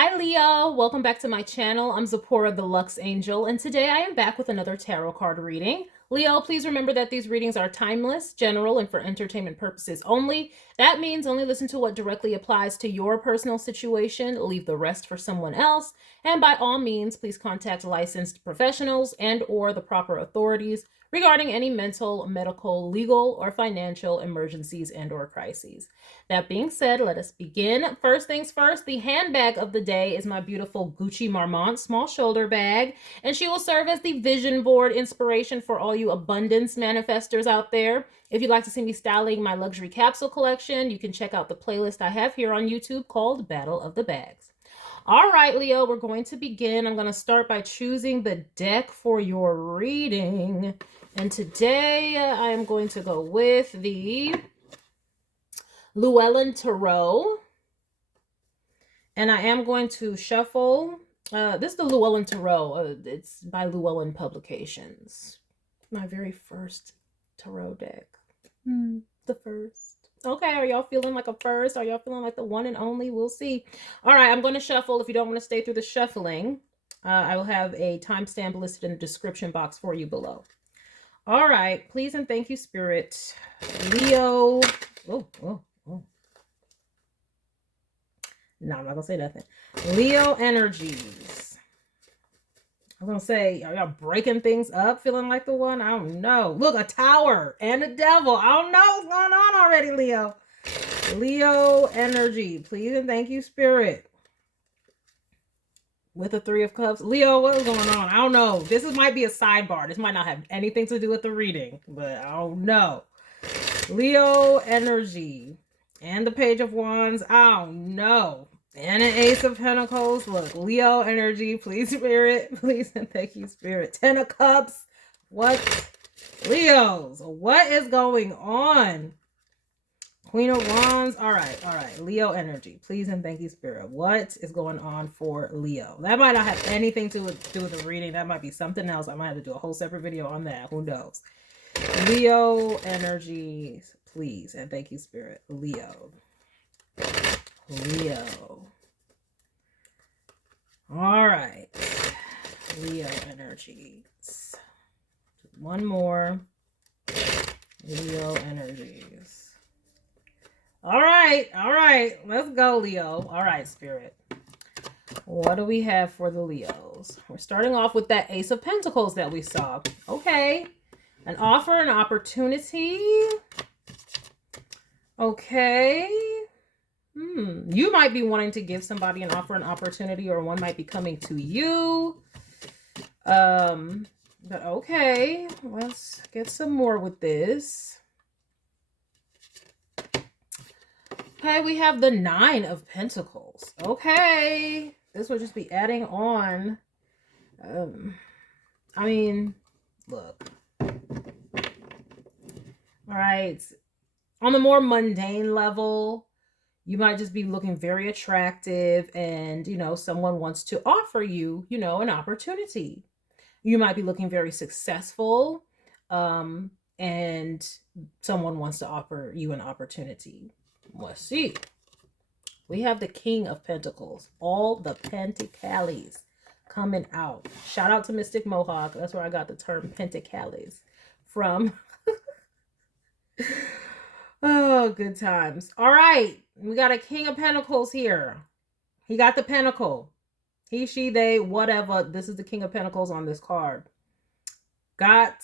Hi Leo, welcome back to my channel. I'm Zipporah the Lux Angel, and today I am back with another tarot card reading. Leo, please remember that these readings are timeless, general, and for entertainment purposes only. That means only listen to what directly applies to your personal situation, leave the rest for someone else, and by all means, please contact licensed professionals and or the proper authorities regarding any mental, medical, legal, or financial emergencies and or crises. That being said, let us begin. First things first, the handbag of the day is my beautiful Gucci Marmont small shoulder bag, and she will serve as the vision board inspiration for all you abundance manifestors out there. If you'd like to see me styling my luxury capsule collection, you can check out the playlist I have here on YouTube called Battle of the Bags. All right, Leo, we're going to begin. I'm going to start by choosing the deck for your reading. And today I am going to go with the Llewellyn Tarot. And I am going to shuffle. This is the Llewellyn Tarot. It's by Llewellyn Publications. My very first tarot deck. The first. Okay, are y'all feeling like a first? Are y'all feeling like the one and only? We'll see. All right, I'm going to shuffle. If you don't want to stay through the shuffling, I will have a timestamp listed in the description box for you below. All right, please and thank you, Spirit. Leo. Oh. No, I'm not gonna say nothing. Leo energies. I'm gonna say, are y'all breaking things up, feeling like the one? I don't know. Look, a tower and a devil. I don't know what's going on already, Leo. Leo energy, please and thank you, Spirit. With the Three of Cups. Leo, what is going on? I don't know. This might be a sidebar. This might not have anything to do with the reading, but I don't know. Leo energy. And the Page of Wands. I don't know. And an Ace of Pentacles. Look, Leo energy. Please, Spirit. Please and thank you, Spirit. Ten of Cups. What? Leos. What is going on? Queen of Wands. All right. Leo energy. Please and thank you, Spirit. What is going on for Leo? That might not have anything to do with the reading. That might be something else. I might have to do a whole separate video on that. Who knows? Leo energy. Please and thank you, Spirit. Leo. All right. Leo energies. One more. Leo energies. All right. Let's go, Leo. All right, Spirit. What do we have for the Leos? We're starting off with that Ace of Pentacles that we saw. Okay. An offer, an opportunity. Okay. You might be wanting to give somebody an offer, an opportunity, or one might be coming to you. But okay, let's get some more with this. Okay, we have the Nine of Pentacles. Okay, this would just be adding on. I mean, look. All right. On the more mundane level, you might just be looking very attractive and, someone wants to offer you, an opportunity. You might be looking very successful and someone wants to offer you an opportunity. Let's see. We have the King of Pentacles. All the Pentacles coming out. Shout out to Mystic Mohawk. That's where I got the term Pentacles from. Oh, good times. All right. We got a King of Pentacles here. He got the pentacle. He, she, they, whatever. This is the King of Pentacles on this card. Got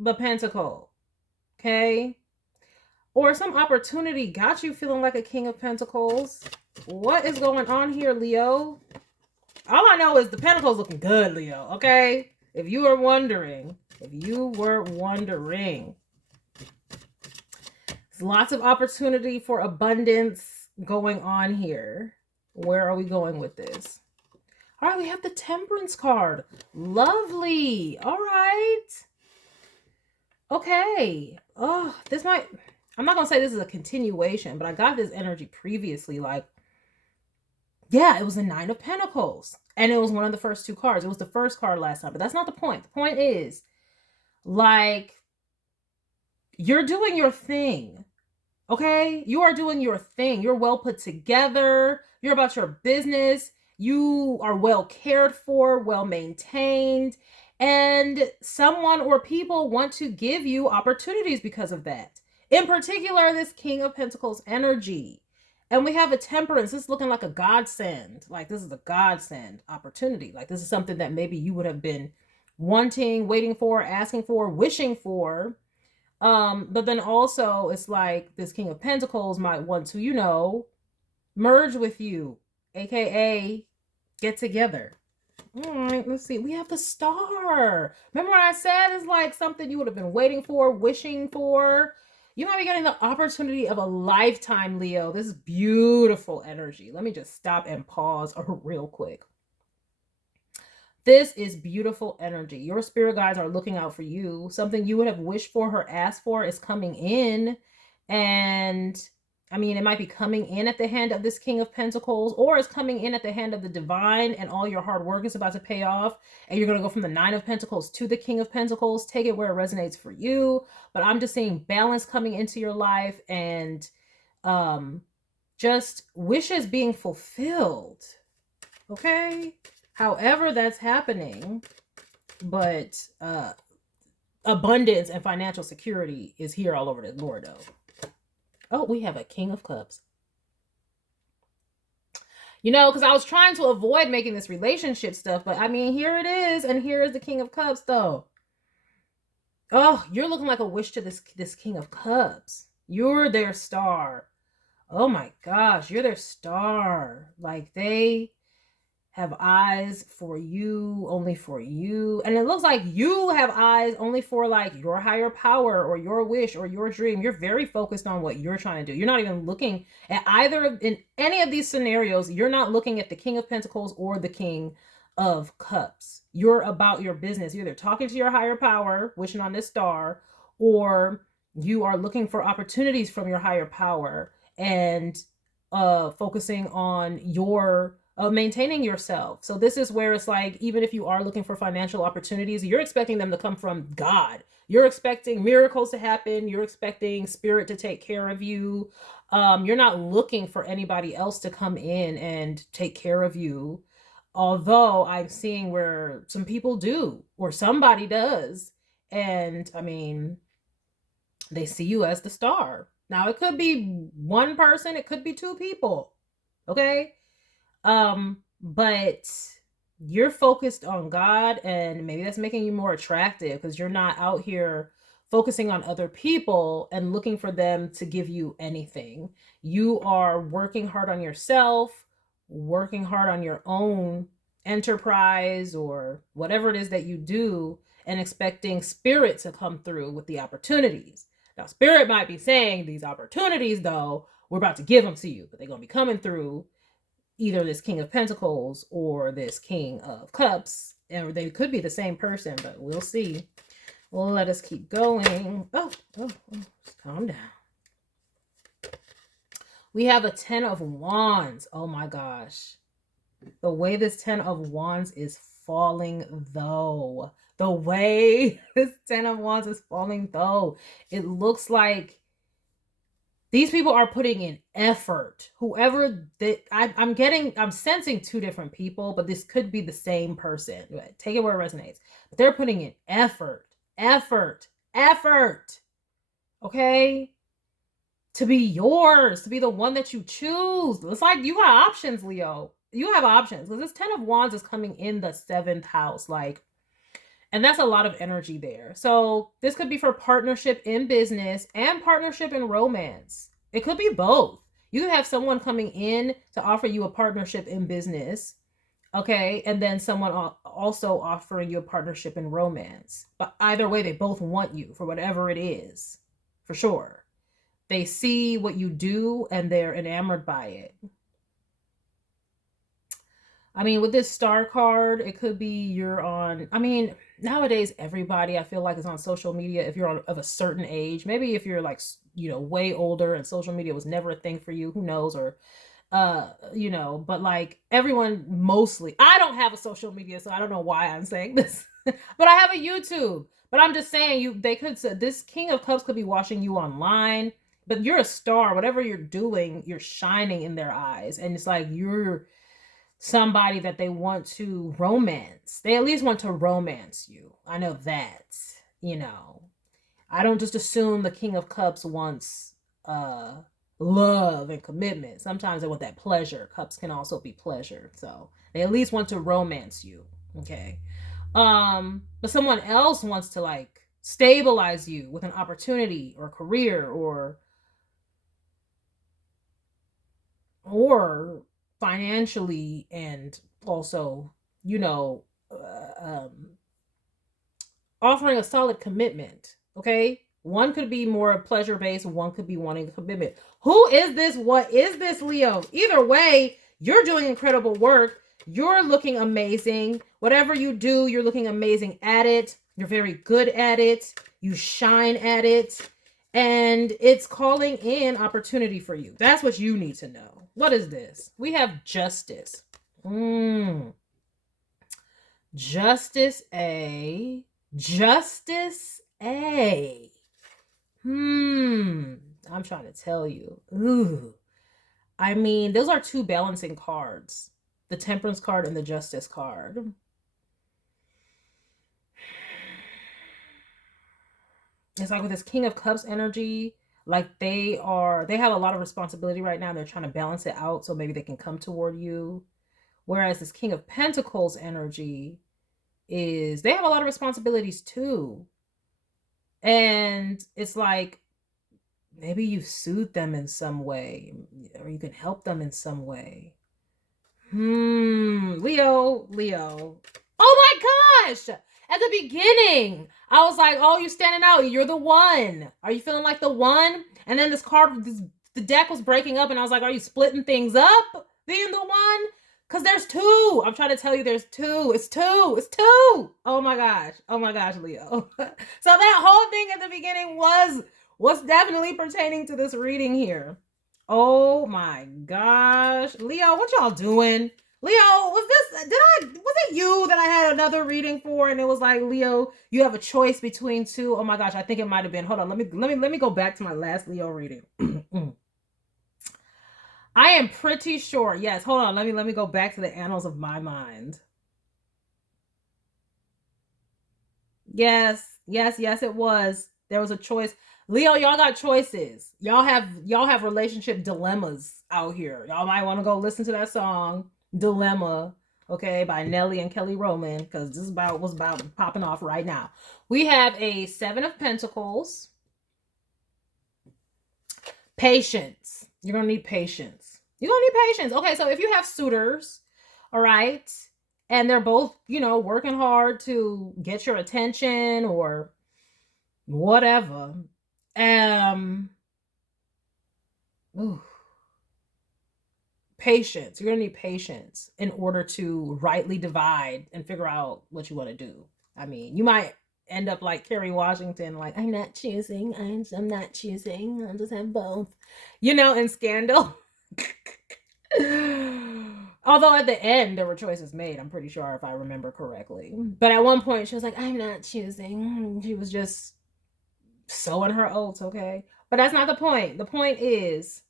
the pentacle. Okay. Or some opportunity got you feeling like a King of Pentacles. What is going on here, Leo? All I know is the pentacle's looking good, Leo. Okay. If you were wondering. There's lots of opportunity for abundance going on here. Where are we going with this? All right, we have the Temperance card. Lovely. All right. Okay. Oh, I'm not going to say this is a continuation, but I got this energy previously. Like, yeah, it was the Nine of Pentacles. And it was one of the first two cards. It was the first card last time, but that's not the point. The point is, like, you're doing your thing. Okay? You are doing your thing. You're well put together. You're about your business. You are well cared for, well maintained, and someone or people want to give you opportunities because of that. In particular, this King of Pentacles energy. And we have a Temperance. This is looking like a godsend. Like, this is a godsend opportunity. Like, this is something that maybe you would have been wanting, waiting for, asking for, wishing for. But then also it's like this King of Pentacles might want to, merge with you, aka get together. All right, let's see. We have the Star. Remember what I said? It's like something you would have been waiting for, wishing for. You might be getting the opportunity of a lifetime, Leo. This is beautiful energy. Let me just stop and pause real quick. This is beautiful energy. Your spirit guides are looking out for you. Something you would have wished for or asked for is coming in. And I mean, it might be coming in at the hand of this King of Pentacles, or it's coming in at the hand of the divine, and all your hard work is about to pay off. And you're going to go from the Nine of Pentacles to the King of Pentacles. Take it where it resonates for you. But I'm just seeing balance coming into your life, and just wishes being fulfilled. Okay? However that's happening, but abundance and financial security is here all over the board, though. Oh, we have a King of Cups. Because I was trying to avoid making this relationship stuff, but I mean, here it is, and here is the King of Cups, though. Oh, you're looking like a wish to this King of Cups. You're their star. Oh my gosh, you're their star. Like, they have eyes for you, only for you. And it looks like you have eyes only for like your higher power or your wish or your dream. You're very focused on what you're trying to do. You're not even looking at in any of these scenarios. You're not looking at the King of Pentacles or the King of Cups. You're about your business. You're either talking to your higher power, wishing on this star, or you are looking for opportunities from your higher power and focusing on your maintaining yourself. So this is where it's like, even if you are looking for financial opportunities, you're expecting them to come from God. You're expecting miracles to happen. You're expecting spirit to take care of you. You're not looking for anybody else to come in and take care of you. Although I'm seeing where some people do, or somebody does. And I mean, they see you as the star. Now, it could be one person, it could be two people. Okay? But you're focused on God, and maybe that's making you more attractive because you're not out here focusing on other people and looking for them to give you anything. You are working hard on yourself, working hard on your own enterprise or whatever it is that you do, and expecting spirit to come through with the opportunities. Now, spirit might be saying these opportunities, though, we're about to give them to you, but they're going to be coming through either this King of Pentacles or this King of Cups. And they could be the same person, but we'll see. Well, let us keep going. Oh, calm down. We have a Ten of Wands. Oh my gosh. The way this Ten of Wands is falling, though. The way this Ten of Wands is falling, though. It looks like these people are putting in effort. Whoever that I'm sensing two different people, but this could be the same person. Take it where it resonates. But they're putting in effort. Okay? To be yours, to be the one that you choose. It's like you got options, Leo. You have options. Because this Ten of Wands is coming in the 7th house. And that's a lot of energy there. So this could be for partnership in business and partnership in romance. It could be both. You could have someone coming in to offer you a partnership in business. Okay. And then someone also offering you a partnership in romance. But either way, they both want you for whatever it is. For sure. They see what you do and they're enamored by it. I mean, with this star card, it could be you're on, nowadays, everybody, I feel like, is on social media if you're of a certain age. Maybe if you're like, way older and social media was never a thing for you, who knows? Or, but like everyone mostly, I don't have a social media, so I don't know why I'm saying this, but I have a YouTube. But I'm just saying they could say this King of Cups could be watching you online, but you're a star. Whatever you're doing, you're shining in their eyes. And it's like somebody that they want to romance. They at least want to romance you. I know that, you know. I don't just assume the King of Cups wants love and commitment. Sometimes they want that pleasure. Cups can also be pleasure. So they at least want to romance you. Okay. But someone else wants to like stabilize you with an opportunity or career or financially, and also, you know, offering a solid commitment. Okay. One could be more pleasure based, one could be wanting a commitment. Who is this? What is this, Leo? Either way, you're doing incredible work. You're looking amazing. Whatever you do, you're looking amazing at it. You're very good at it. You shine at it. And it's calling in opportunity for you. That's what you need to know. What is this? We have justice. Justice A. Justice A. I'm trying to tell you. Ooh. I mean, those are two balancing cards. The Temperance card and the Justice card. It's like with this King of Cups energy, like they have a lot of responsibility right now. They're trying to balance it out so maybe they can come toward you. Whereas this King of Pentacles energy is they have a lot of responsibilities too. And it's like maybe you soothe them in some way, or you can help them in some way. Leo. Oh my gosh! At the beginning, I was like, oh, you're standing out. You're the one. Are you feeling like the one? And then the deck was breaking up, and I was like, are you splitting things up being the one? Because there's two. I'm trying to tell you there's two. It's two. It's two. Oh my gosh, Leo. So that whole thing at the beginning was definitely pertaining to this reading here. Oh my gosh. Leo, what y'all doing? Leo, was it you that I had another reading for, and it was like, Leo, you have a choice between two? Oh my gosh, I think it might have been. Hold on, let me go back to my last Leo reading. I am pretty sure. Yes, hold on. Let me go back to the annals of my mind. Yes, it was. There was a choice. Leo, y'all got choices. Y'all have relationship dilemmas out here. Y'all might want to go listen to that song, Dilemma, okay, by Nelly and Kelly Rowland, because this is what's about popping off right now. We have a 7 of Pentacles. Patience. You're going to need patience. Okay, so if you have suitors, all right, and they're both, working hard to get your attention or whatever, patience. You're going to need patience in order to rightly divide and figure out what you want to do. I mean, you might end up like Kerry Washington, like, I'm not choosing. I'm not choosing. I'll just have both, in Scandal. Although at the end there were choices made, I'm pretty sure, if I remember correctly. But at one point she was like, I'm not choosing. She was just sowing her oats, okay? But that's not the point. The point is,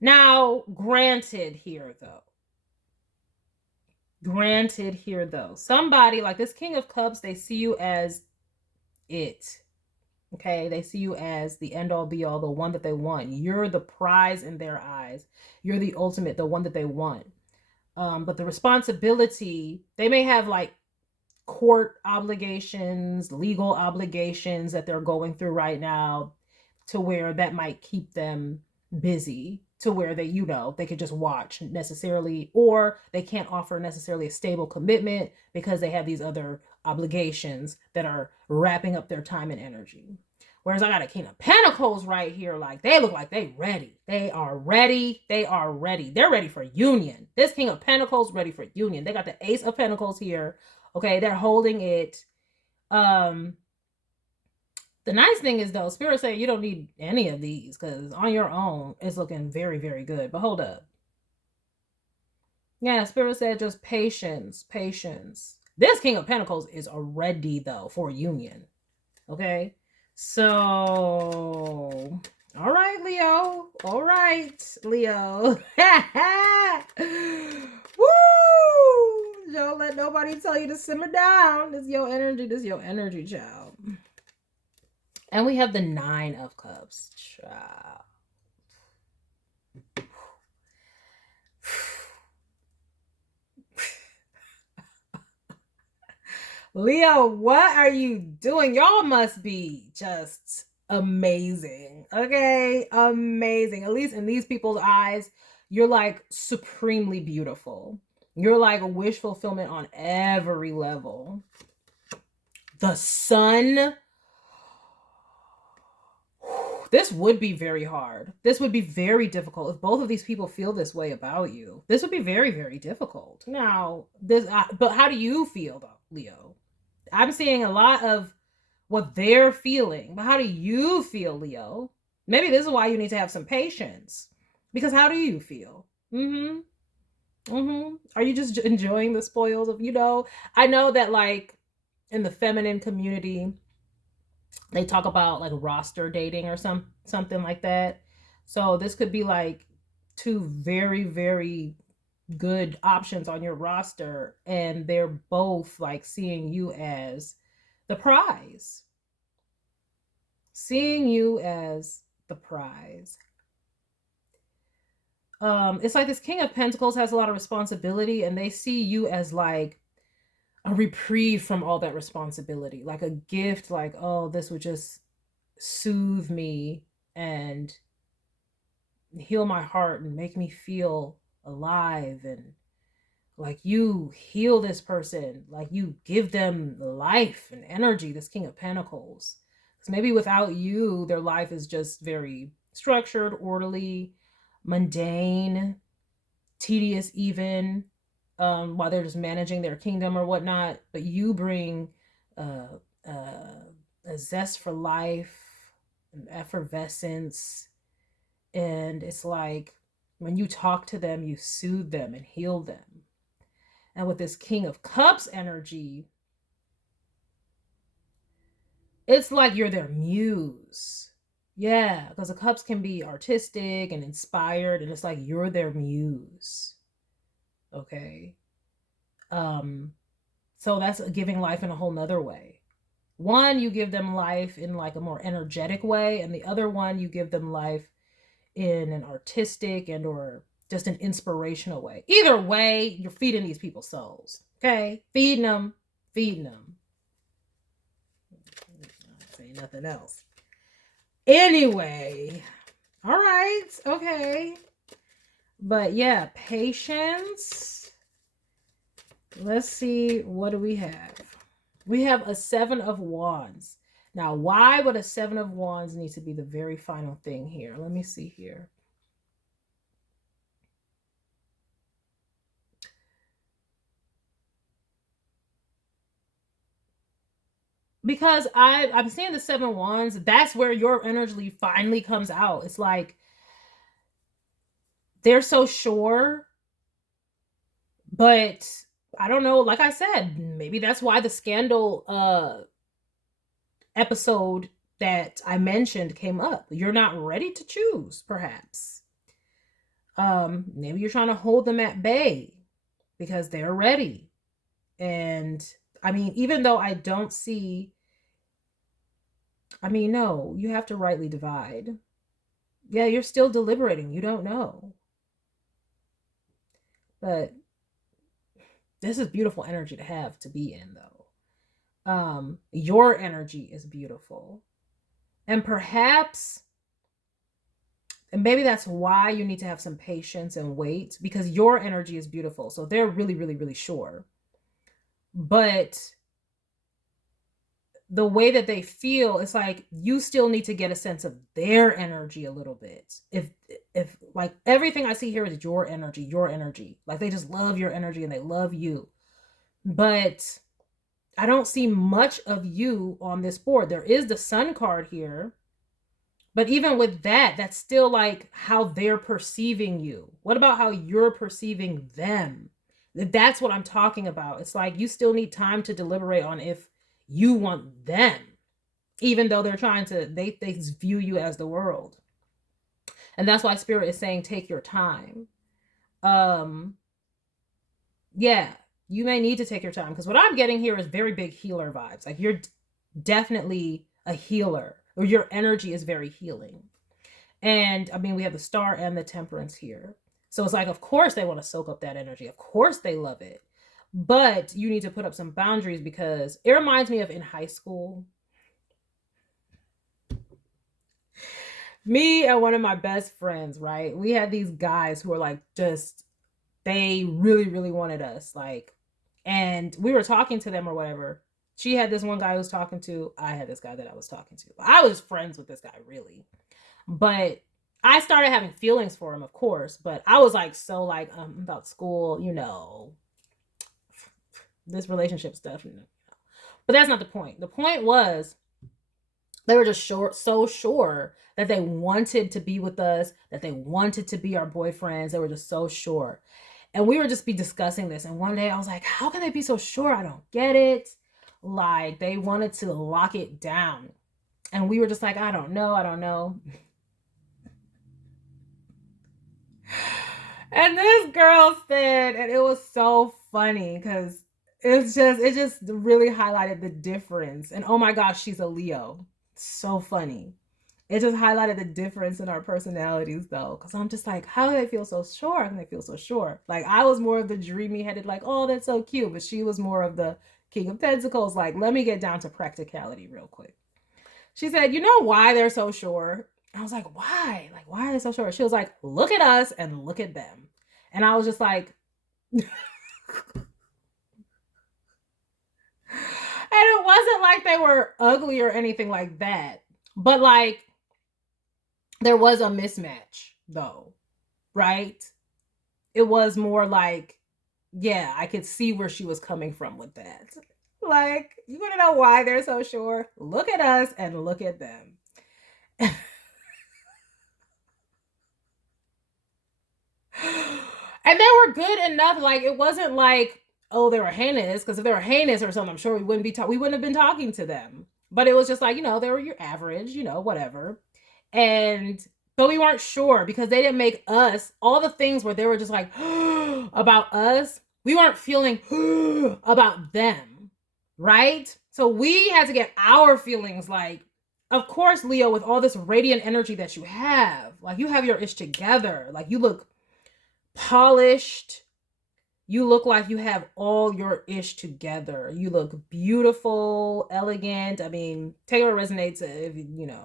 now, granted here though, somebody like this King of Cups, they see you as it. Okay, they see you as the end all be all, the one that they want. You're the prize in their eyes. You're the ultimate, the one that they want. But the responsibility, they may have like court obligations, legal obligations that they're going through right now, to where that might keep them busy, to where they could just watch necessarily, or they can't offer necessarily a stable commitment because they have these other obligations that are wrapping up their time and energy. Whereas I got a King of Pentacles right here, like they look like they ready. They are ready. They're ready for union. This King of Pentacles ready for union. They got the Ace of Pentacles here. Okay, they're holding it. The nice thing is though, Spirit say you don't need any of these, because on your own it's looking very, very good. But hold up. Yeah, Spirit said just patience. This King of Pentacles is ready though for union. Okay. So, all right, Leo. Woo! Don't let nobody tell you to simmer down. This is your energy. This is your energy, child. And we have the 9 of Cups, child. Leo, what are you doing? Y'all must be just amazing. Okay? Amazing. At least in these people's eyes, you're like supremely beautiful. You're like a wish fulfillment on every level. The Sun. This would be very hard. This would be very difficult if both of these people feel this way about you. This would be very, very difficult. Now, but how do you feel though, Leo? I'm seeing a lot of what they're feeling, but how do you feel, Leo? Maybe this is why you need to have some patience. Because how do you feel? Are you just enjoying the spoils of, I know that like in the feminine community, they talk about like roster dating or something like that. So this could be like 2 very, very good options on your roster, and they're both like seeing you as the prize. Seeing you as the prize. It's like this King of Pentacles has a lot of responsibility, and they see you as like a reprieve from all that responsibility, like a gift, like, oh, this would just soothe me and heal my heart and make me feel alive, and like you heal this person, like you give them life and energy, this King of Pentacles. Because maybe without you, their life is just very structured, orderly, mundane, tedious even, while they're just managing their kingdom or whatnot. But you bring a zest for life, an effervescence, and it's like when you talk to them, you soothe them and heal them. And with this King of Cups energy, it's like you're their muse. Yeah, because the cups can be artistic and inspired, and it's like you're their muse. Okay. So that's giving life in a whole nother way. One, you give them life in like a more energetic way, and the other one, you give them life in an artistic and or just an inspirational way. Either way, you're feeding these people's souls. Okay? Feeding them. Feeding them. I'll say nothing else. Anyway. All right. Okay. But yeah, patience. Let's see. What do we have? We have a 7 of Wands. Now, why would a 7 of Wands need to be the very final thing here? Let me see here. Because I'm seeing the 7 of Wands. That's where your energy finally comes out. It's like they're so sure, but I don't know. Like I said, maybe that's why the scandal episode that I mentioned came up. You're not ready to choose, perhaps. Maybe you're trying to hold them at bay because they're ready. And I mean, even though I don't see, no, you have to rightly divide. Yeah, you're still deliberating. You don't know. But this is beautiful energy to have to be in, though. Your energy is beautiful. And perhaps, and maybe that's why you need to have some patience and wait, because your energy is beautiful. So they're really, really, really sure. But the way that they feel, it's like you still need to get a sense of their energy a little bit. If like everything I see here is your energy. Like they just love your energy and they love you. But I don't see much of you on this board. There is the Sun card here. But even with that, that's still like how they're perceiving you. What about how you're perceiving them? That's what I'm talking about. It's like you still need time to deliberate on if you want them, even though they're trying to, they view you as the world. And that's why Spirit is saying, take your time. Yeah, you may need to take your time because what I'm getting here is very big healer vibes. Like you're definitely a healer, or your energy is very healing. And I mean, we have the star and the temperance here. So it's like, of course, they want to soak up that energy. Of course, they love it. But you need to put up some boundaries because it reminds me of in high school. Me and one of my best friends, right? We had these guys who were like, just, they really, really wanted us. Like, and we were talking to them or whatever. She had this one guy I was talking to. I had this guy that I was talking to. I was friends with this guy, really. But I started having feelings for him, of course. But I was like, so like about school, this relationship stuff. But that's not the point. The point was they were just so sure that they wanted to be with us, that they wanted to be our boyfriends. They were just so sure. And we were just be discussing this. And one day I was like, how can they be so sure? I don't get it. Like they wanted to lock it down. And we were just like, I don't know. I don't know. And this girl said, and it was so funny because it just really highlighted the difference. And oh my gosh, she's a Leo. So funny. It just highlighted the difference in our personalities though. Cause I'm just like, how do they feel so sure? How can they feel so sure? Like I was more of the dreamy headed, like, oh, that's so cute. But she was more of the King of Pentacles, like, let me get down to practicality real quick. She said, you know why they're so sure? I was like, why? Like, why are they so sure? She was like, look at us and look at them. And I was just like, and it wasn't like they were ugly or anything like that. But like, there was a mismatch though, right? It was more like, yeah, I could see where she was coming from with that. Like, you want to know why they're so sure? Look at us and look at them. And they were good enough. Like it wasn't like, oh, they were heinous. Because if they were heinous or something, I'm sure we wouldn't have been talking to them. But it was just like, they were your average, whatever. And but we weren't sure because they didn't make us all the things where they were just like about us. We weren't feeling about them, right? So we had to get our feelings like, of course, Leo, with all this radiant energy that you have, like you have your ish together, like you look polished. You look like you have all your ish together. You look beautiful, elegant. I mean, Taylor resonates if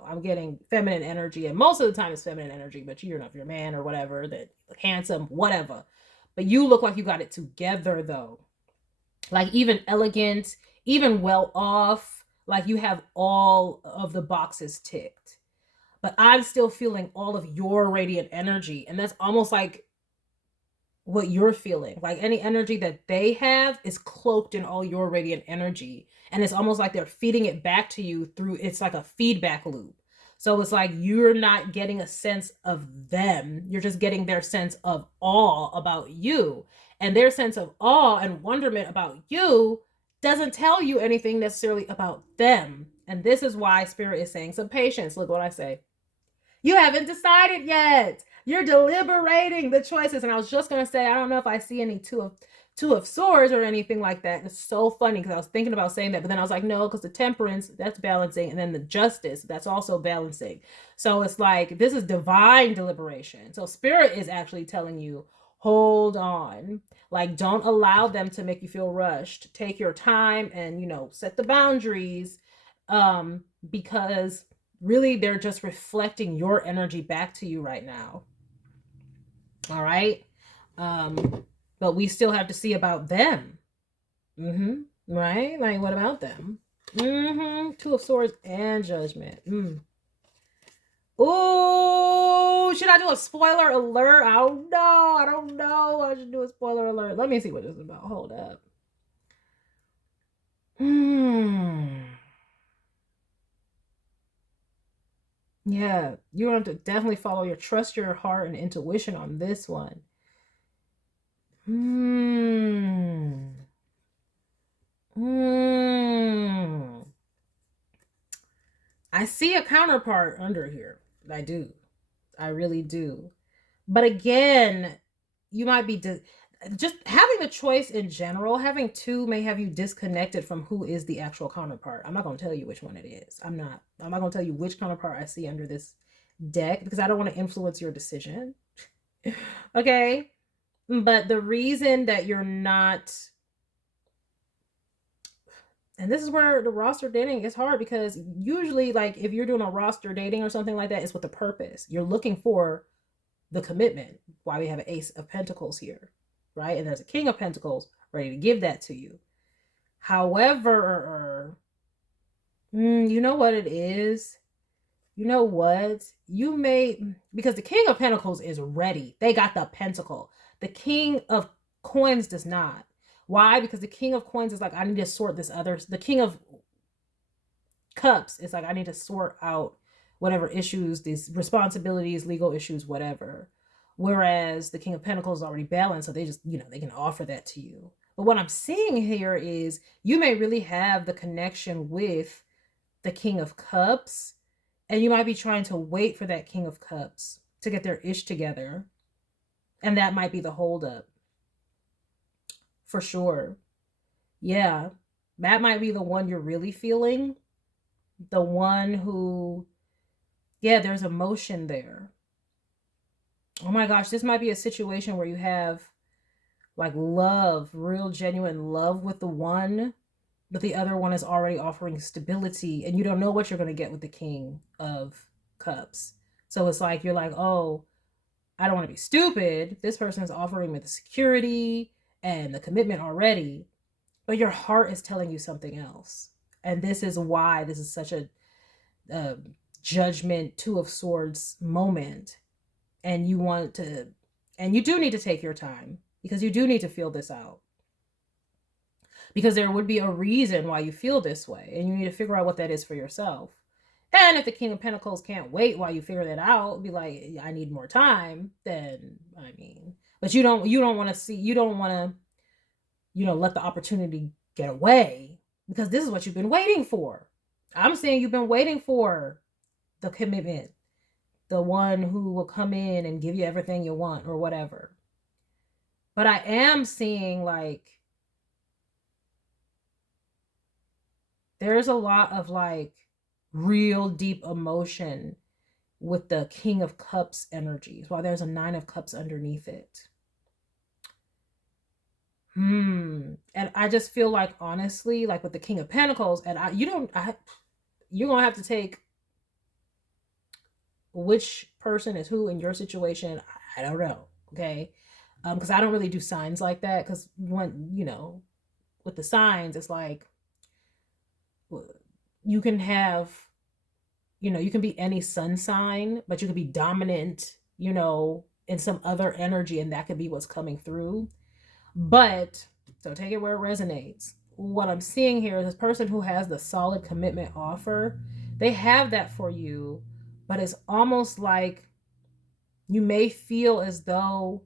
I'm getting feminine energy, and most of the time it's feminine energy, but you don't know if you're a man or whatever, that handsome, whatever. But you look like you got it together though. Like even elegant, even well off, like you have all of the boxes ticked. But I'm still feeling all of your radiant energy, and that's almost like what you're feeling. Like any energy that they have is cloaked in all your radiant energy. And it's almost like they're feeding it back to you through, it's like a feedback loop. So it's like you're not getting a sense of them. You're just getting their sense of awe about you. And their sense of awe and wonderment about you doesn't tell you anything necessarily about them. And this is why Spirit is saying some patience. Look what I say. You haven't decided yet. You're deliberating the choices. And I was just gonna say, I don't know if I see any two of swords or anything like that. It's so funny because I was thinking about saying that, but then I was like, no, because the temperance, that's balancing, and then the justice, that's also balancing. So it's like this is divine deliberation. So spirit is actually telling you, hold on. Like, don't allow them to make you feel rushed. Take your time and set the boundaries. Because really they're just reflecting your energy back to you right now. All right. But we still have to see about them. Right? Like, what about them? Two of Swords and Judgment. Oh, should I do a spoiler alert? I don't know. I don't know. I should do a spoiler alert. Let me see what this is about. Hold up. Yeah, you have to definitely follow trust your heart and intuition on this one. I see a counterpart under here. I do. I really do. But again, you might be just having the choice in general, having two may have you disconnected from who is the actual counterpart. I'm not going to tell you which one it is. I'm not going to tell you which counterpart I see under this deck because I don't want to influence your decision. Okay? But the reason that you're not, and this is where the roster dating is hard, because usually, like, if you're doing a roster dating or something like that, it's with a purpose. You're looking for the commitment. Why we have an Ace of Pentacles here, right? And there's a King of Pentacles ready to give that to you. However, you know what it is? You know what? You may, because the King of Pentacles is ready. They got the pentacle. The King of Coins does not. Why? Because the King of Coins is like, I need to sort this other. The King of Cups is like, I need to sort out whatever issues, these responsibilities, legal issues, whatever. Whereas the King of Pentacles is already balanced, so they just, they can offer that to you. But what I'm seeing here is you may really have the connection with the King of Cups, and you might be trying to wait for that King of Cups to get their ish together. And that might be the holdup. For sure. Yeah. That might be the one you're really feeling. The one who, yeah, there's emotion there. Oh my gosh, this might be a situation where you have like love, real genuine love with the one, but the other one is already offering stability, and you don't know what you're going to get with the King of Cups. So it's like, you're like, oh, I don't want to be stupid. This person is offering me the security and the commitment already, but your heart is telling you something else. And this is why this is such a judgment, Two of Swords moment. And you want to, and you do need to take your time, because you do need to feel this out. Because there would be a reason why you feel this way, and you need to figure out what that is for yourself. And if the King of Pentacles can't wait while you figure that out, be like, I need more time, then, I mean, but you don't want to, let the opportunity get away, because this is what you've been waiting for. I'm saying you've been waiting for the commitment, the one who will come in and give you everything you want or whatever. But I am seeing like, there's a lot of like real deep emotion with the King of Cups energies, while there's a Nine of Cups underneath it. And I just feel like, honestly, like with the King of Pentacles, and you're gonna have to take which person is who in your situation. I don't know, okay? Because I don't really do signs like that, because when, with the signs, it's like, you can have, you can be any sun sign, but you can be dominant, in some other energy, and that could be what's coming through. But, so take it where it resonates. What I'm seeing here is this person who has the solid commitment offer, they have that for you, but it's almost like you may feel as though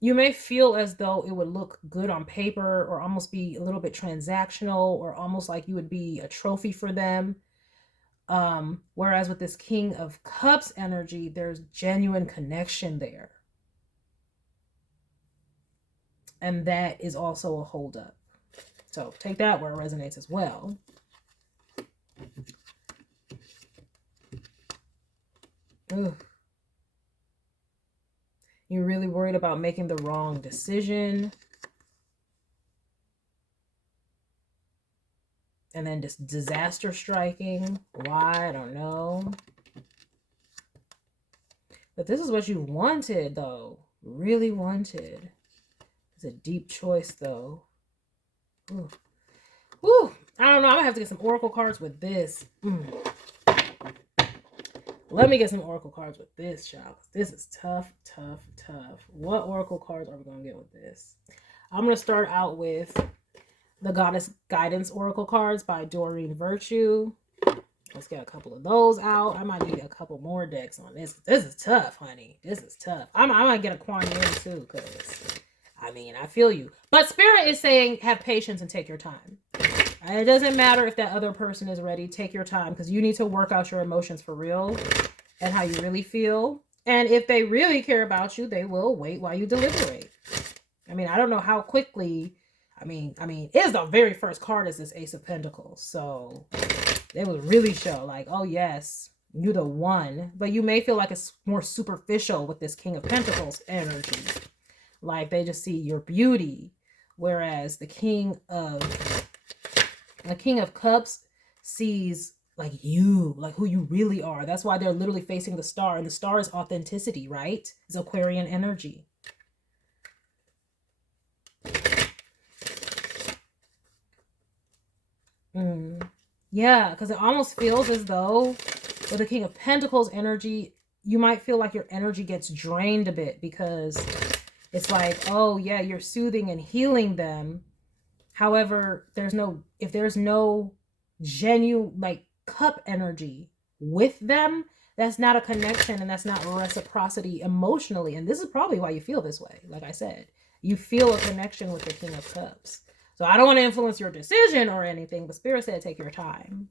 it would look good on paper, or almost be a little bit transactional, or almost like you would be a trophy for them. Whereas with this King of Cups energy, there's genuine connection there. And that is also a holdup. So take that where it resonates as well. Ugh. You're really worried about making the wrong decision. And then just disaster striking. Why? I don't know. But this is what you wanted, though. Really wanted. It's a deep choice, though. Ooh. Woo! I don't know. I'm going to have to get some oracle cards with this. Let me get some oracle cards with this, child. This is tough, tough, tough. What oracle cards are we going to get with this? I'm going to start out with the Goddess Guidance Oracle cards by Doreen Virtue. Let's get a couple of those out. I might need a couple more decks on this. This is tough, honey. This is tough. I might get a Kuan Yin too, because, I mean, I feel you. But Spirit is saying have patience and take your time. It doesn't matter if that other person is ready. Take your time, because you need to work out your emotions for real and how you really feel. And if they really care about you, they will wait while you deliberate. I mean, I don't know how quickly. I mean, it's the very first card is this Ace of Pentacles. So they will really show like, oh yes, you're the one. But you may feel like it's more superficial with this King of Pentacles energy. Like they just see your beauty. Whereas the King of Cups sees like you, like who you really are. That's why they're literally facing the star. And the star is authenticity, right? It's Aquarian energy. Yeah, because it almost feels as though with the King of Pentacles energy, you might feel like your energy gets drained a bit because it's like, oh yeah, you're soothing and healing them. However, if there's no genuine like cup energy with them, that's not a connection and that's not reciprocity emotionally. And this is probably why you feel this way. Like I said, you feel a connection with the King of Cups. So I don't want to influence your decision or anything, but Spirit said take your time.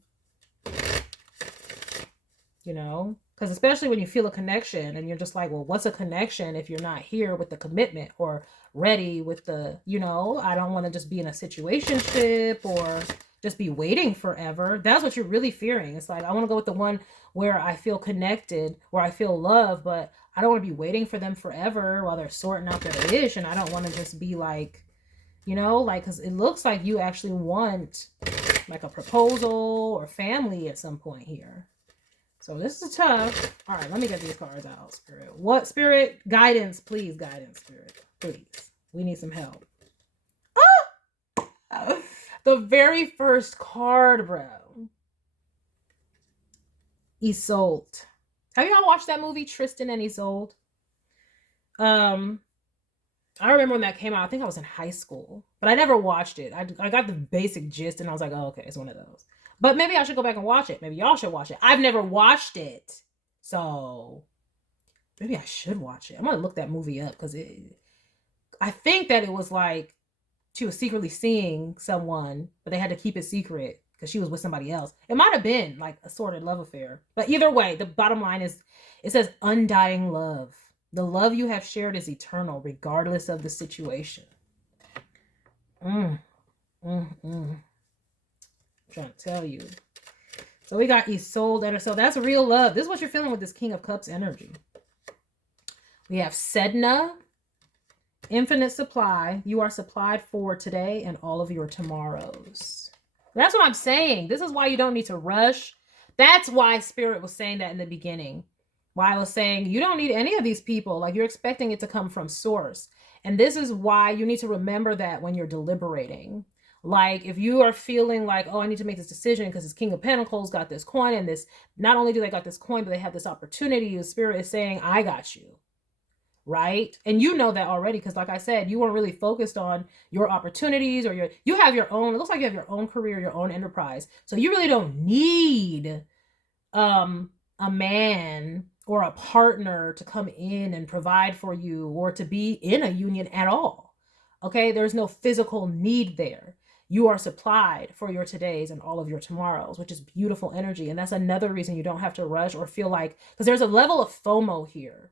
You know, because especially when you feel a connection and you're just like, well, what's a connection if you're not here with the commitment or ready with the, you know, I don't want to just be in a situationship or just be waiting forever. That's what you're really fearing. It's like, I want to go with the one where I feel connected, where I feel love, but I don't want to be waiting for them forever while they're sorting out their ish. And I don't want to just be like, you know, like, because it looks like you actually want like a proposal or family at some point here. So this is tough. All right, let me get these cards out, Spirit. What, Spirit? Guidance, please. Guidance, Spirit. Please. We need some help. Ah! The very first card, bro. Isolde. Have y'all watched that movie, Tristan and Isolde? I remember when that came out. I think I was in high school, but I never watched it. I got the basic gist, and I was like, oh, okay, it's one of those. But maybe I should go back and watch it. Maybe y'all should watch it. I've never watched it. So maybe I should watch it. I'm going to look that movie up because I think that it was like she was secretly seeing someone, but they had to keep it secret because she was with somebody else. It might have been like a sordid love affair. But either way, the bottom line is it says undying love. The love you have shared is eternal regardless of the situation. I'm trying to tell you. So we got Isolde, and so that's real love. This is what you're feeling with this King of Cups energy. We have Sedna, infinite supply. You are supplied for today and all of your tomorrows. That's what I'm saying. This is why you don't need to rush. That's why Spirit was saying that in the beginning. Why I was saying you don't need any of these people. Like you're expecting it to come from source. And this is why you need to remember that when you're deliberating. Like if you are feeling like, oh, I need to make this decision because this King of Pentacles got this coin and this, not only do they got this coin, but they have this opportunity. The Spirit is saying, I got you. Right? And you know that already because like I said, you weren't really focused on your opportunities or you have your own, it looks like you have your own career, your own enterprise. So you really don't need a man or a partner to come in and provide for you or to be in a union at all. Okay? There's no physical need there. You are supplied for your todays and all of your tomorrows, which is beautiful energy. And that's another reason you don't have to rush or feel like, because there's a level of FOMO here.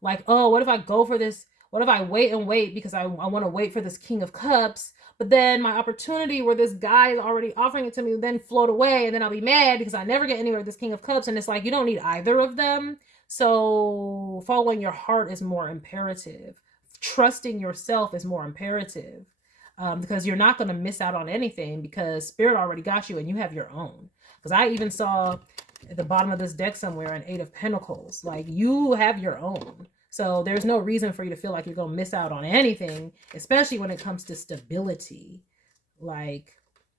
Like, oh, what if I go for this? What if I wait and wait because I want to wait for this King of Cups, but then my opportunity where this guy is already offering it to me then float away and then I'll be mad because I never get anywhere with this King of Cups. And it's like, you don't need either of them. So following your heart is more imperative. Trusting yourself is more imperative. Because you're not going to miss out on anything because Spirit already got you and you have your own. Because I even saw at the bottom of this deck somewhere an 8 of Pentacles. Like you have your own. So there's no reason for you to feel like you're going to miss out on anything, especially when it comes to stability. Like,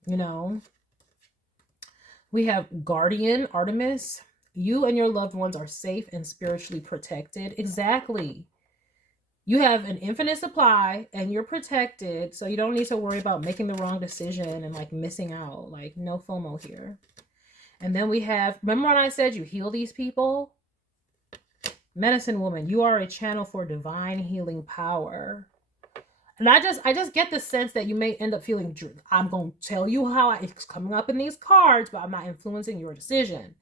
you know, we have Guardian, Artemis. You and your loved ones are safe and spiritually protected. Exactly. You have an infinite supply and you're protected. So you don't need to worry about making the wrong decision and like missing out. Like no FOMO here. And then we have, remember when I said you heal these people? Medicine woman, you are a channel for divine healing power. And I just get the sense that you may end up feeling, I'm going to tell you how it's coming up in these cards, but I'm not influencing your decision.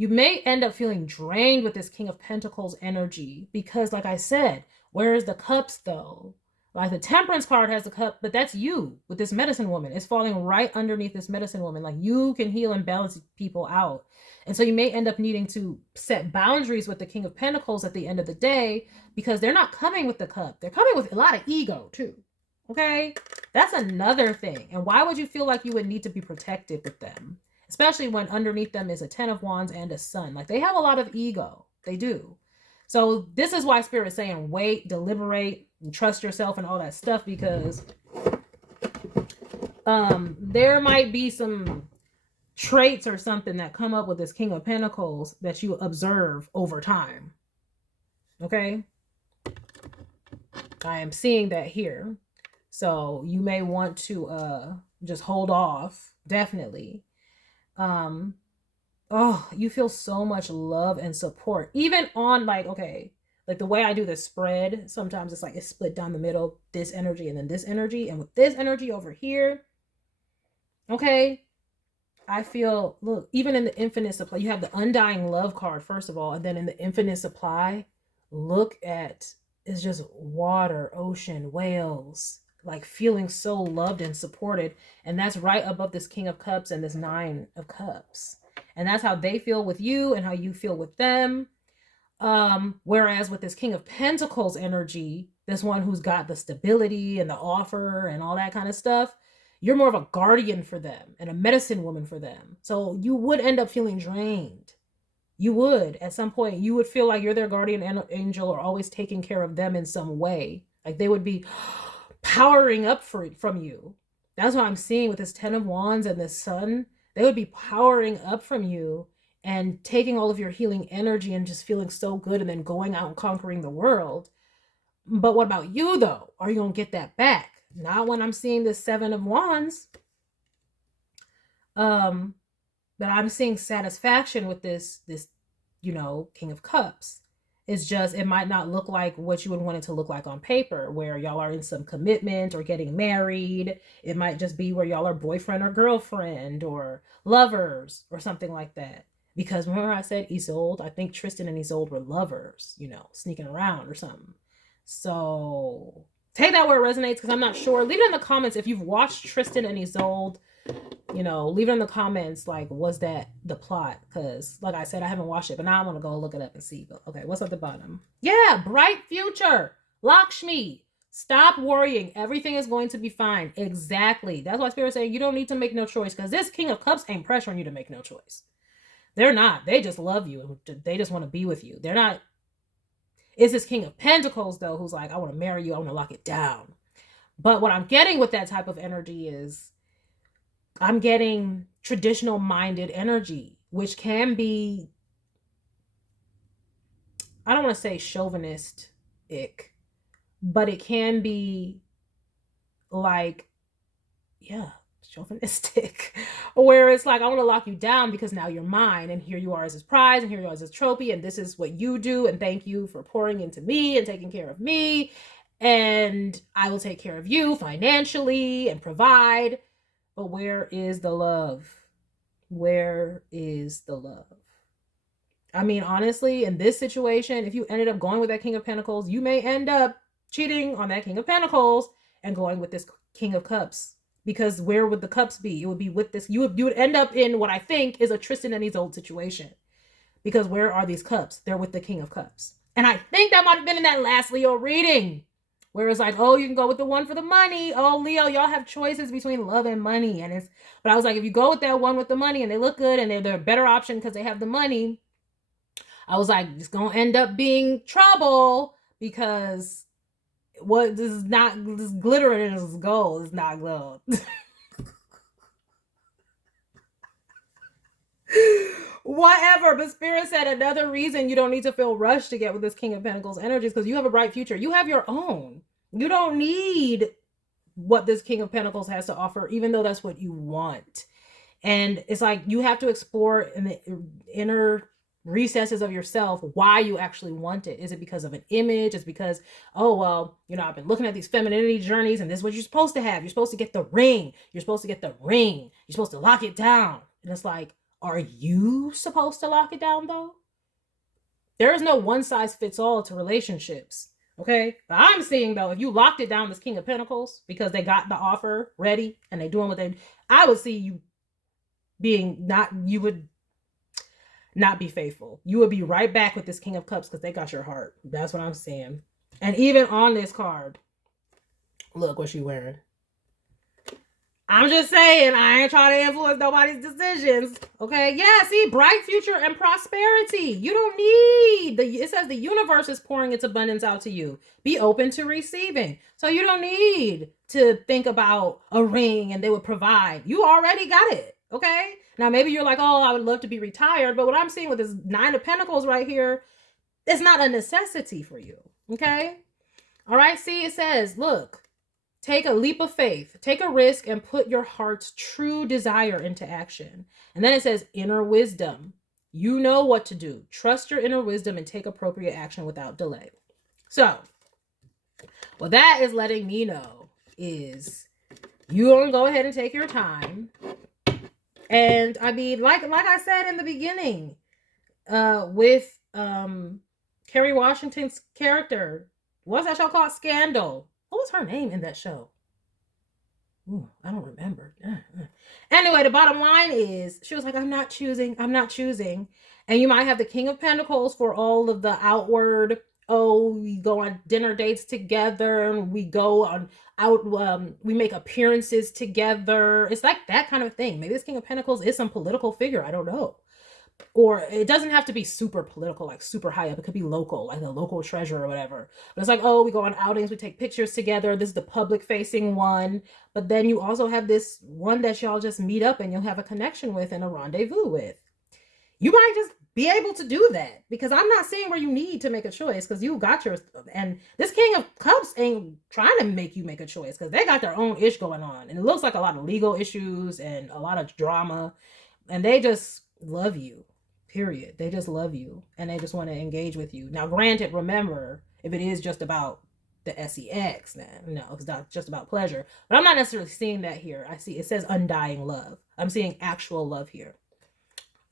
You may end up feeling drained with this King of Pentacles energy because, like I said, where is the cups though? Like the Temperance card has a cup, but that's you with this medicine woman. It's falling right underneath this medicine woman. Like you can heal and balance people out. And so you may end up needing to set boundaries with the King of Pentacles at the end of the day because they're not coming with the cup. They're coming with a lot of ego too. Okay? That's another thing. And why would you feel like you would need to be protected with them? Especially when underneath them is a 10 of Wands and a Sun. Like they have a lot of ego. They do. So this is why Spirit is saying wait, deliberate, and trust yourself and all that stuff, because there might be some traits or something that come up with this King of Pentacles that you observe over time. Okay? I am seeing that here. So you may want to just hold off, definitely. Oh, you feel so much love and support. Even on like, okay, like the way I do the spread, sometimes it's like it's split down the middle, this energy and then this energy. And with this energy over here, okay, I feel, look, even in the infinite supply, you have the undying love card, first of all, and then in the infinite supply, look at, it's just water, ocean, whales, like feeling so loved and supported. And that's right above this King of Cups and this Nine of Cups. And that's how they feel with you and how you feel with them. Whereas with this King of Pentacles energy, this one who's got the stability and the offer and all that kind of stuff, you're more of a guardian for them and a medicine woman for them. So you would end up feeling drained. You would, at some point, you would feel like you're their guardian angel or always taking care of them in some way. Like they would be powering up from you. That's what I'm seeing with this 10 of Wands and this Sun. They would be powering up from you and taking all of your healing energy and just feeling so good and then going out and conquering the world. But what about you though? Are you going to get that back? Not when I'm seeing this 7 of Wands. But I'm seeing satisfaction with this, you know, King of Cups. It's just, it might not look like what you would want it to look like on paper, where y'all are in some commitment or getting married. It might just be where y'all are boyfriend or girlfriend or lovers or something like that. Because remember I said Isolde? I think Tristan and Isolde were lovers, you know, sneaking around or something. So take that where it resonates, because I'm not sure. Leave it in the comments if you've watched Tristan and Isolde. You know, leave it in the comments, like, was that the plot? Because, like I said, I haven't watched it, but now I want to go look it up and see. But, okay, what's at the bottom? Yeah, bright future. Lakshmi. Stop worrying. Everything is going to be fine. Exactly. That's why Spirit's saying you don't need to make no choice, because this King of Cups ain't pressuring you to make no choice. They're not. They just love you. They just want to be with you. They're not. It's this King of Pentacles, though, who's like, I want to marry you. I want to lock it down. But what I'm getting with that type of energy is I'm getting traditional minded energy, which can be, I don't want to say chauvinistic, but it can be like, yeah, chauvinistic, where it's like, I want to lock you down because now you're mine, and here you are as his prize, and here you are as his trophy, and this is what you do, and thank you for pouring into me and taking care of me, and I will take care of you financially and provide. But where is the love? Where is the love? I mean, honestly, in this situation, if you ended up going with that King of Pentacles, you may end up cheating on that King of Pentacles and going with this King of Cups. Because where would the cups be? It would be with this. You would end up in what I think is a Tristan and Isolde situation. Because where are these cups? They're with the King of Cups. And I think that might have been in that last Leo reading, where it's like, oh, you can go with the one for the money. Oh, Leo, y'all have choices between love and money. And but I was like, if you go with that one with the money and they look good and they're a better option because they have the money, I was like, it's going to end up being trouble, because what this is not, this glitter in this gold is not gold. Whatever. But Spirit said another reason you don't need to feel rushed to get with this King of Pentacles energy is because you have a bright future. You have your own. You don't need what this King of Pentacles has to offer, even though that's what you want. And it's like you have to explore in the inner recesses of yourself why you actually want it. Is it because of an image? Is it because, oh, well, you know, I've been looking at these femininity journeys and this is what you're supposed to have. You're supposed to get the ring. You're supposed to get the ring. You're supposed to lock it down. And it's like, Are you supposed to lock it down though? There is no one size fits all to relationships. Okay. But I'm seeing though, if you locked it down this King of Pentacles because they got the offer ready and they doing what they, I would see you being not, you would not be faithful. You would be right back with this King of Cups because they got your heart. That's what I'm saying. And even on this card, look what she wearing. I'm just saying, I ain't trying to influence nobody's decisions. Okay? Yeah, see, bright future and prosperity. You don't need it says the universe is pouring its abundance out to you. Be open to receiving. So you don't need to think about a ring and they would provide. You already got it. Okay? Now maybe you're like, oh, I would love to be retired. But what I'm seeing with this 9 of Pentacles right here, it's not a necessity for you. Okay? All right, see, it says, look, take a leap of faith, take a risk, and put your heart's true desire into action. And then it says inner wisdom. You know what to do. Trust your inner wisdom and take appropriate action without delay. So, what that is letting me know is you gonna go ahead and take your time. And I mean, like I said in the beginning, with Kerry Washington's character, what's that show called? Scandal. What was her name in that show? Ooh, I don't remember. Anyway, the bottom line is she was like, I'm not choosing. And you might have the King of Pentacles for all of the outward, oh, we go on dinner dates together, and we go on we make appearances together. It's like that kind of thing. Maybe this King of Pentacles is some political figure. I don't know. Or it doesn't have to be super political, like super high up. It could be local, like a local treasure or whatever. But it's like, oh, we go on outings, we take pictures together. This is the public facing one. But then you also have this one that y'all just meet up and you'll have a connection with and a rendezvous with. You might just be able to do that because I'm not saying where you need to make a choice because you got yours. And this King of Cups ain't trying to make you make a choice because they got their own ish going on. And it looks like a lot of legal issues and a lot of drama. And they just love you. Period. They just love you and they just want to engage with you. Now, granted, remember, if it is just about the sex, then no, it's not just about pleasure. But I'm not necessarily seeing that here. I see it says undying love. I'm seeing actual love here.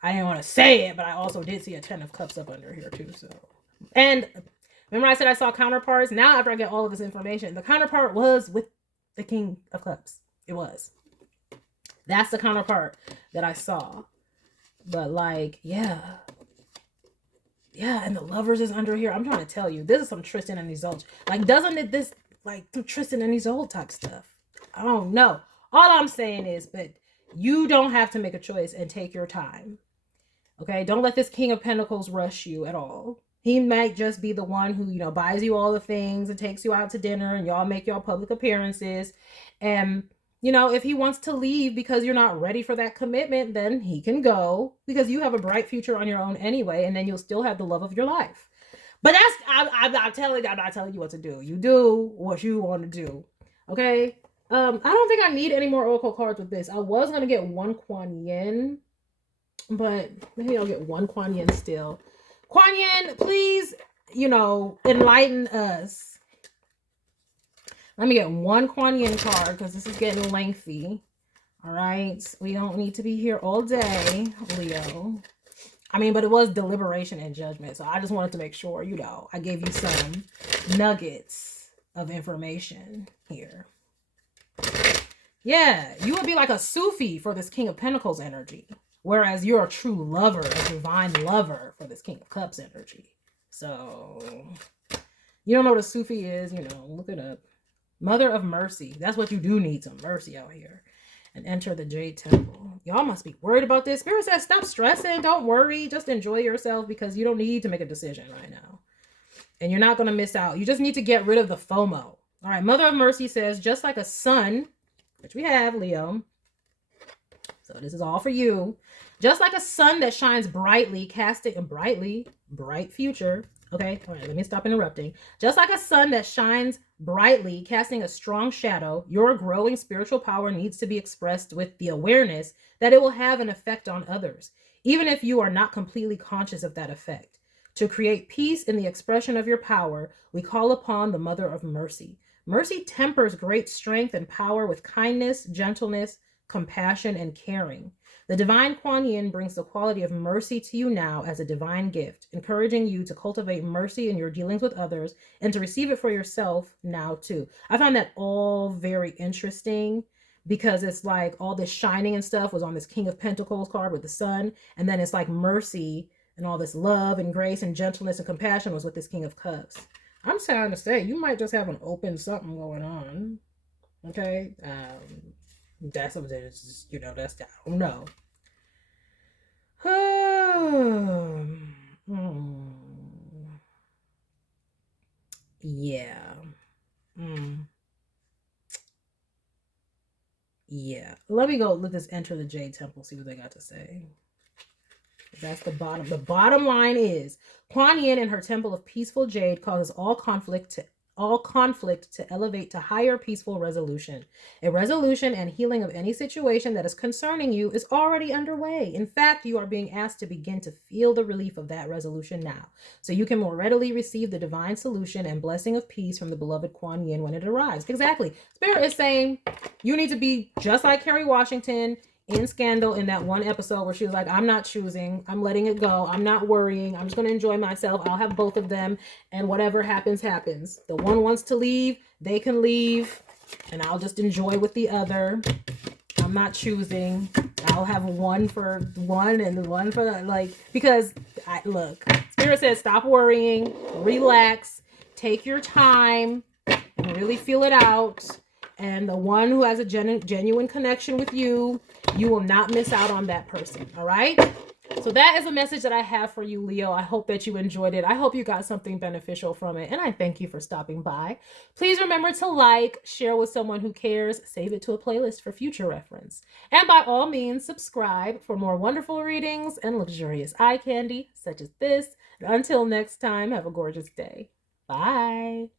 I didn't want to say it, but I also did see a 10 of Cups up under here too. So, and remember I said I saw counterparts? Now, after I get all of this information, the counterpart was with the King of Cups. It was. That's the counterpart that I saw. But like, yeah, and the Lovers is under here. I'm trying to tell you, this is some Tristan and Isolde. Like, doesn't it this like some Tristan and Isolde type stuff? I don't know. All I'm saying is, but you don't have to make a choice and take your time. Okay, don't let this King of Pentacles rush you at all. He might just be the one who, you know, buys you all the things and takes you out to dinner and y'all make y'all public appearances. And you know, if he wants to leave because you're not ready for that commitment, then he can go because you have a bright future on your own anyway, and then you'll still have the love of your life. But I'm not telling you what to do. You do what you want to do. Okay? I don't think I need any more Oracle cards with this. I was going to get one Kuan Yin, but maybe I'll get one Kuan Yin still. Kuan Yin, please, you know, enlighten us. Let me get one Kuan Yin card because this is getting lengthy. All right. We don't need to be here all day, Leo. I mean, but it was deliberation and judgment. So I just wanted to make sure, you know, I gave you some nuggets of information here. Yeah, you would be like a Sufi for this King of Pentacles energy. Whereas you're a true lover, a divine lover for this King of Cups energy. So, you don't know what a Sufi is, you know, look it up. Mother of Mercy. That's what you do need, some mercy out here. And enter the Jade Temple. Y'all must be worried about this. Spirit says, stop stressing. Don't worry. Just enjoy yourself because you don't need to make a decision right now. And you're not going to miss out. You just need to get rid of the FOMO. All right. Mother of Mercy says, just like a sun, which we have, Leo. So this is all for you. Just like a sun that shines brightly, casting a bright future. Okay, all right, let me stop interrupting. Just like a sun that shines brightly, casting a strong shadow, your growing spiritual power needs to be expressed with the awareness that it will have an effect on others, even if you are not completely conscious of that effect. To create peace in the expression of your power, we call upon the Mother of Mercy. Mercy tempers great strength and power with kindness, gentleness, compassion, and caring. The divine Kuan Yin brings the quality of mercy to you now as a divine gift, encouraging you to cultivate mercy in your dealings with others and to receive it for yourself now too. I found that all very interesting because it's like all this shining and stuff was on this King of Pentacles card with the sun, and then it's like mercy and all this love and grace and gentleness and compassion was with this King of Cups. I'm trying to say, you might just have an open something going on. Okay? That's what it is, you know, that's, I don't know. Yeah. Yeah. Let me go let this enter the Jade Temple, see what they got to say. That's the bottom. The bottom line is Kuan Yin and her temple of peaceful jade causes all conflict to elevate to higher peaceful resolution. A resolution and healing of any situation that is concerning you is already underway. In fact, you are being asked to begin to feel the relief of that resolution now, so you can more readily receive the divine solution and blessing of peace from the beloved Kuan Yin when it arrives. Exactly. Spirit is saying you need to be just like Kerry Washington in Scandal in that one episode where she was like, I'm not choosing, I'm letting it go, I'm not worrying, I'm just going to enjoy myself, I'll have both of them, and whatever happens, happens. The one wants to leave, they can leave, and I'll just enjoy with the other. I'm not choosing. I'll have one for one and one for the, like, because, look, Spirit says stop worrying, relax, take your time, and really feel it out. And the one who has a genuine connection with you, you will not miss out on that person. All right. So that is a message that I have for you, Leo. I hope that you enjoyed it. I hope you got something beneficial from it. And I thank you for stopping by. Please remember to like, share with someone who cares, save it to a playlist for future reference. And by all means, subscribe for more wonderful readings and luxurious eye candy such as this. And until next time, have a gorgeous day. Bye.